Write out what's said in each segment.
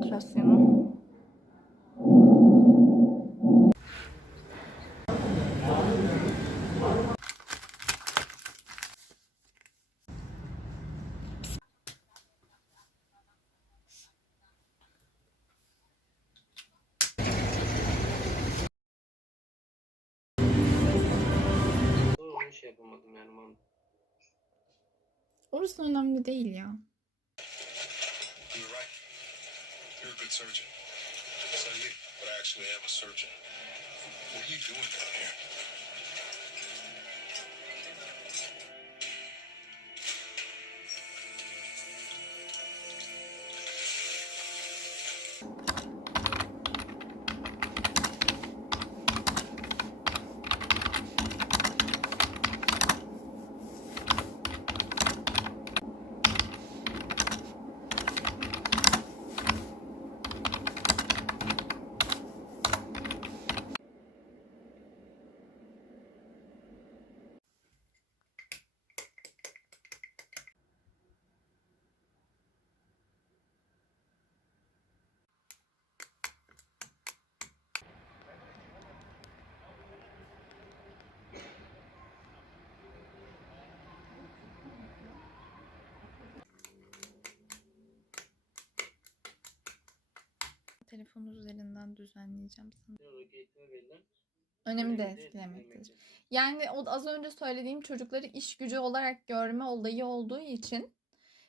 konsantrasyonu. Şey yapamadım yani. Orası önemli değil ya. You're a good surgeon. So are you. But I actually am a surgeon. What are you doing down here? Düzenleyeceğim verilen Önemi de etkilemektedir. Yani o az önce söylediğim çocukları iş gücü olarak görme olayı olduğu için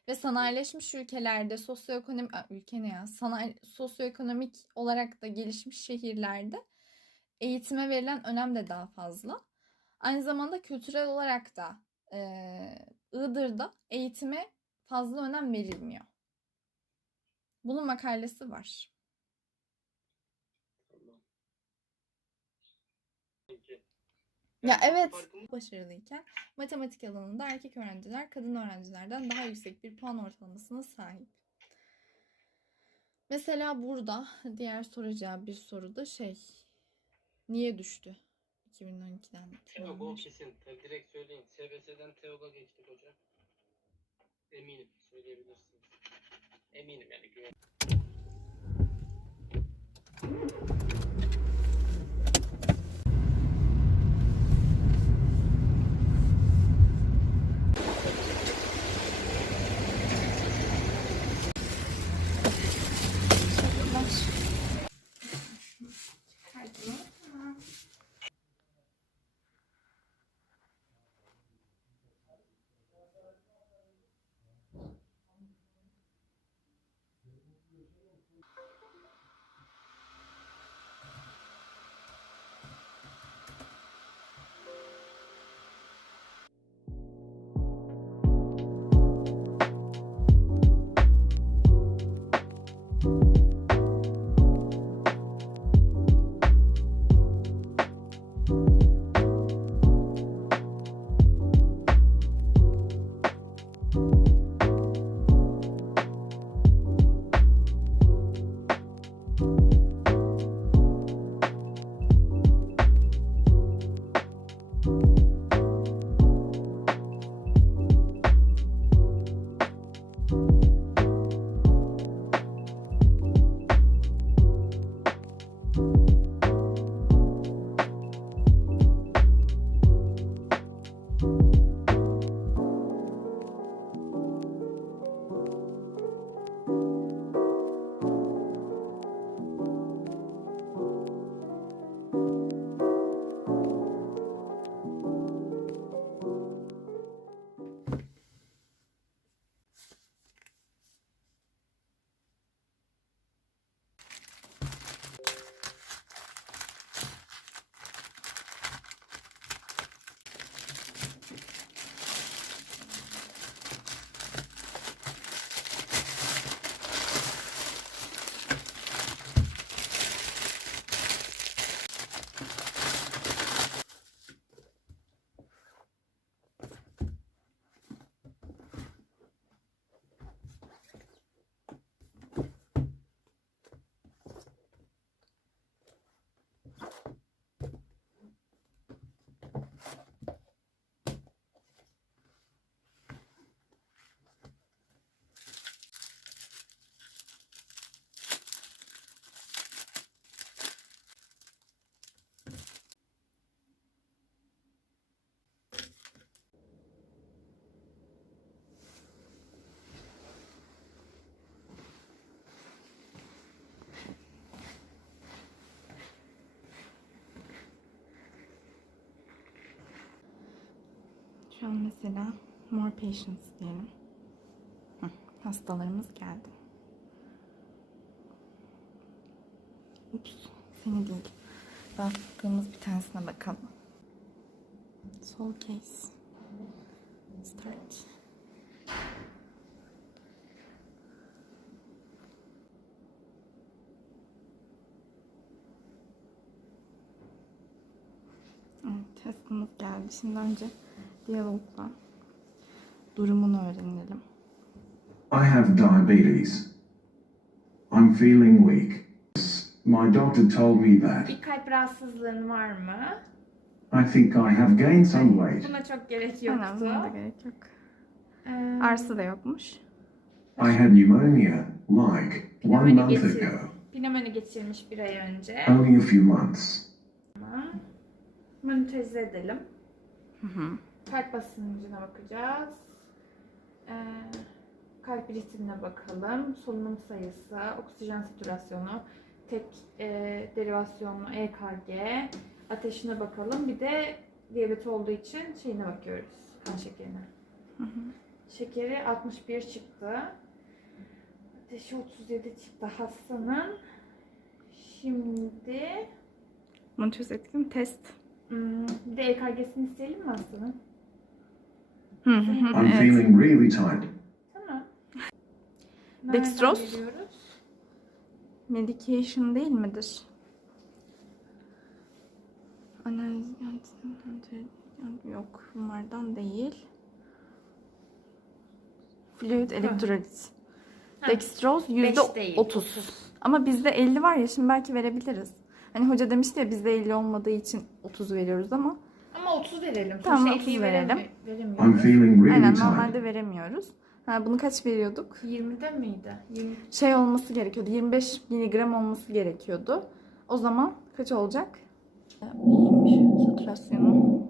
ve sanayileşmiş ülkelerde sosyoekonomik ülke ne ya? Sanayi sosyoekonomik olarak da gelişmiş şehirlerde eğitime verilen önem de daha fazla. Aynı zamanda kültürel olarak da eee Iğdır'da eğitime fazla önem verilmiyor. Bunun makalesi var. Tamam. Peki. Ya Yani evet başarılıyken matematik alanında erkek öğrenciler kadın öğrencilerden daha yüksek bir puan ortalamasına sahip. Mesela burada diğer soracağı bir soruda şey niye düştü 2012'den Teog o 2015? kesin. Tabii direkt söyleyin. SBS'den Teog'a geçtik hocam. Eminim. Söyleyebilirsiniz. Eminim yani güven. Şu an mesela more patients diyelim. Hı, hastalarımız geldi. Ups, seni değil. Baktığımız bir tanesine bakalım. Sol case. Start. Evet, testimiz geldi. Şimdi önce diyalogla durumunu öğrenelim. I have diabetes. I'm feeling weak. My doctor told me that. Bir kalp rahatsızlığın var mı? I think I have gained some weight. Buna çok gerek yoktu. Aynen buna da gerek yok. Ee, Arsı da yokmuş. I had pneumonia like one month geçir- ago. pnömoni geçirmiş bir ay önce. Only a few months. Tamam. Monitörize edelim. Hı hı. Kalp basıncına bakacağız. Ee, kalp ritmine bakalım. Solunum sayısı, oksijen satürasyonu, tek e, derivasyonlu EKG, ateşine bakalım. Bir de diyabet olduğu için şeyine bakıyoruz. Kan şekerine. Hı hı. Şekeri 61 çıktı. Ateşi 37 çıktı hastanın. Şimdi Monitör etkim test. hmm, bir de EKG'sini isteyelim mi hastanın? Hı hı hı. I'm Evet. feeling really. Tamam. Nereden veriyoruz? Medication değil midir? Analiz yok bunlardan değil. Fluid elektrolit. Dextroz beş yüzde otuz. Ama bizde 50 var ya şimdi belki verebiliriz. Hani hoca demişti ya bizde 50 olmadığı için 30 veriyoruz ama Ama 30 verelim. Tamam, Sonuçta 30 50'yi verelim. veremi- I'm Veremiyoruz. feeling really aynen normalde veremiyoruz. Ha, bunu kaç veriyorduk? 20'de miydi? 20. Şey olması gerekiyordu. 25 miligram olması gerekiyordu. O zaman kaç olacak? İyiymiş satürasyonu.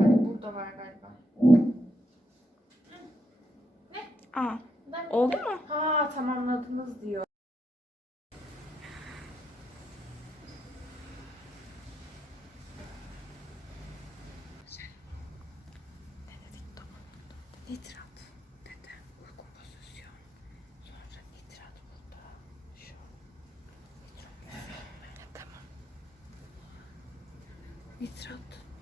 Hani burada var galiba. Aa, Ben- oldu mu? Ha tamamladınız diyor. Nitrat dedi. Uygun pozisyon. Sonra nitrat burada. Şu. Nitrat. tamam. Nitrat.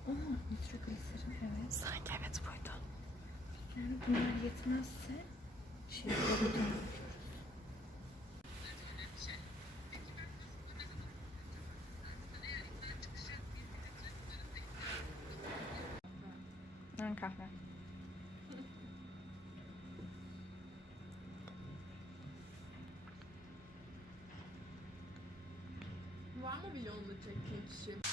O mu? Nitrogliserin. Evet. Sanki evet buydu. Yani bunlar yetmezse şey. Ben kahve. Var mı milyonlu çektiğin kişi?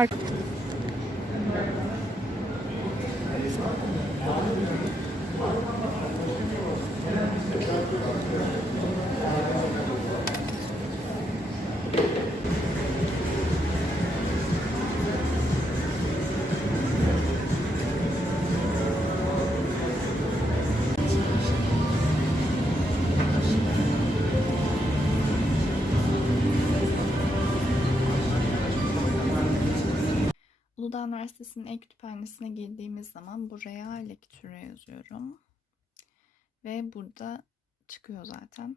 Ar- Uludağ Üniversitesi'nin e-kütüphanesine girdiğimiz zaman buraya lektüre yazıyorum. Ve burada çıkıyor zaten.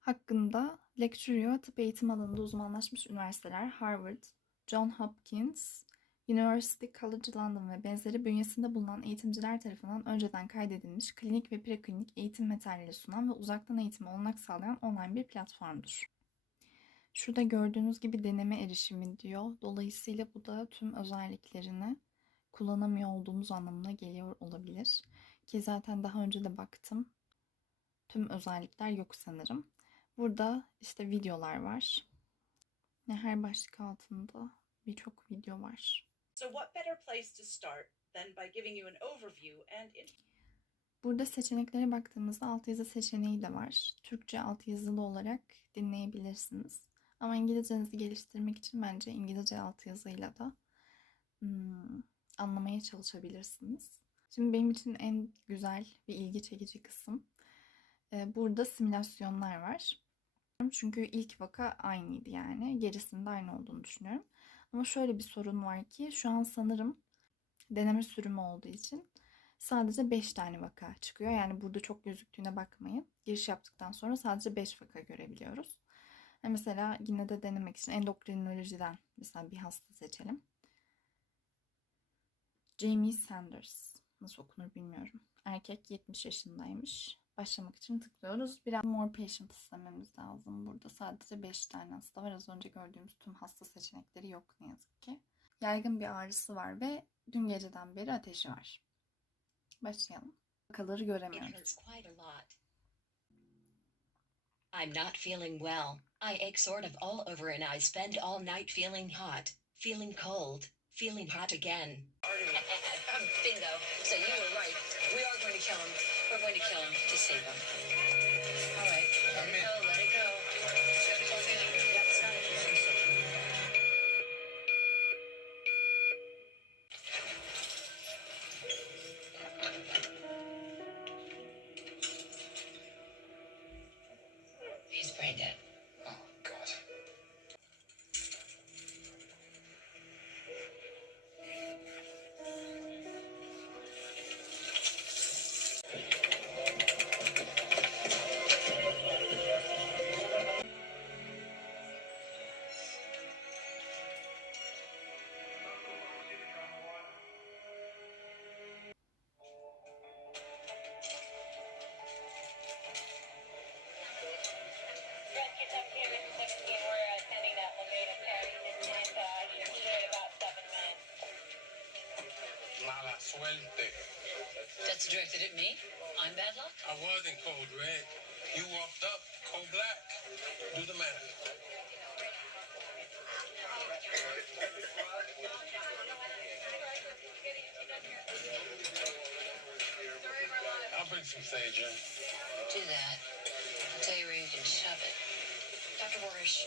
Hakkında Lecturio tıp eğitim alanında uzmanlaşmış üniversiteler Harvard, John Hopkins, University College London ve benzeri bünyesinde bulunan eğitimciler tarafından önceden kaydedilmiş klinik ve preklinik eğitim materyali sunan ve uzaktan eğitime olanak sağlayan online bir platformdur. Şurada gördüğünüz gibi deneme erişimi diyor. Dolayısıyla bu da tüm özelliklerini kullanamıyor olduğumuz anlamına geliyor olabilir. Ki zaten daha önce de baktım. Tüm özellikler yok sanırım. Burada işte videolar var. Her başlık altında birçok video var. So, what better place to start than by giving you an overview and Burada seçeneklere baktığımızda altyazı seçeneği de var. Türkçe altyazılı olarak dinleyebilirsiniz. Ama İngilizcenizi geliştirmek için bence İngilizce altyazıyla da hmm, anlamaya çalışabilirsiniz. Şimdi benim için en güzel ve ilgi çekici kısım e, burada simülasyonlar var. Çünkü ilk vaka aynıydı yani. Gerisinde aynı olduğunu düşünüyorum. Ama şöyle bir sorun var ki şu an sanırım deneme sürümü olduğu için sadece 5 tane vaka çıkıyor. Yani burada çok gözüktüğüne bakmayın. Giriş yaptıktan sonra sadece 5 vaka görebiliyoruz. Ha, Mesela yine de denemek için endokrinolojiden mesela bir hasta seçelim. Jamie Sanders. Nasıl okunur bilmiyorum. Erkek 70 yaşındaymış. Başlamak için tıklıyoruz. Biraz more patient istememiz lazım. Burada sadece 5 tane hasta var. Az önce gördüğümüz tüm hasta seçenekleri yok ne yazık ki. Yaygın bir ağrısı var ve dün geceden beri ateşi var. Başlayalım. Vakaları göremiyoruz. I'm not feeling well. I ache sort of all over and I spend all night feeling hot, feeling cold, feeling hot again. Bingo. So you were right. We are going to kill him. We're going to kill him to save him. That's directed at me. I'm bad luck. I was in code red. You walked up code black. Do the math. I'll bring some sage in. Do that. I'll tell you where you can shove it. Dr. Borish,